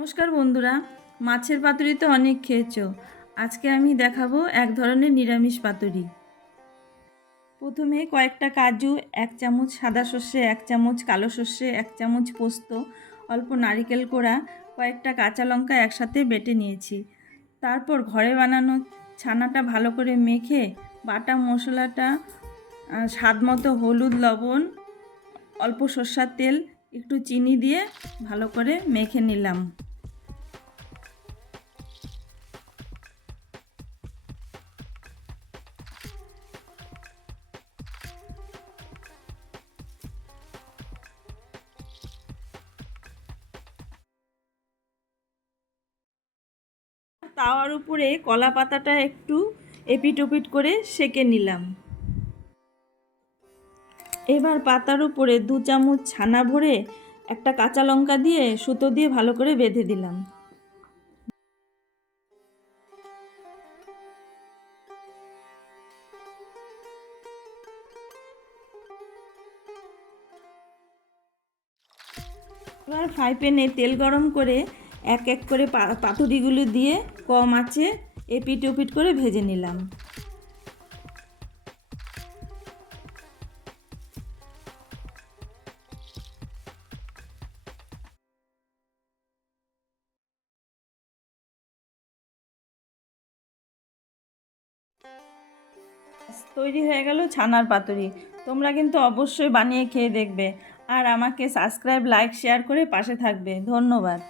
নমস্কার বন্ধুরা, মাছের পাতুরি তো অনেক খেয়েছো। আজকে আমি দেখাবো এক ধরনের নিরামিষ পাতুরি। প্রথমে কয়েকটা কাজু, 1 চামচ সাদা সর্ষে, 1 চামচ কালো সর্ষে, 1 চামচ পোস্ত, অল্প নারকেল কোড়া, কয়েকটা কাঁচা লঙ্কা একসাথে বেটে নিয়েছি। তারপর ঘরে বানানো ছানাটা ভালো করে মেখে বাটা মশলাটা স্বাদ মতো হলুদ, লবণ, অল্প সর্ষের তেল, একটু চিনি দিয়ে ভালো করে মেখে নিলাম। তাওয়ার উপরে কলা পাতাটা একটু এপিট ওপিট করে সেঁকে নিলাম। এবার পাতার উপরে 2 চামচ ছানা ভরে একটা কাঁচা লঙ্কা দিয়ে সুতো দিয়ে ভালো করে বেঁধে দিলাম। এবার ফ্রাই প্যানে তেল গরম করে এক এক করে পাতুরিগুলো দিয়ে কম আঁচে এপিট ওপিট করে ভেজে নিলাম। তৈরি হয়ে গেল ছানার পাতুরি। তোমরা কিন্তু অবশ্যই বানিয়ে খেয়ে দেখবে আর আমাকে সাবস্ক্রাইব, লাইক, শেয়ার করে পাশে থাকবে। ধন্যবাদ।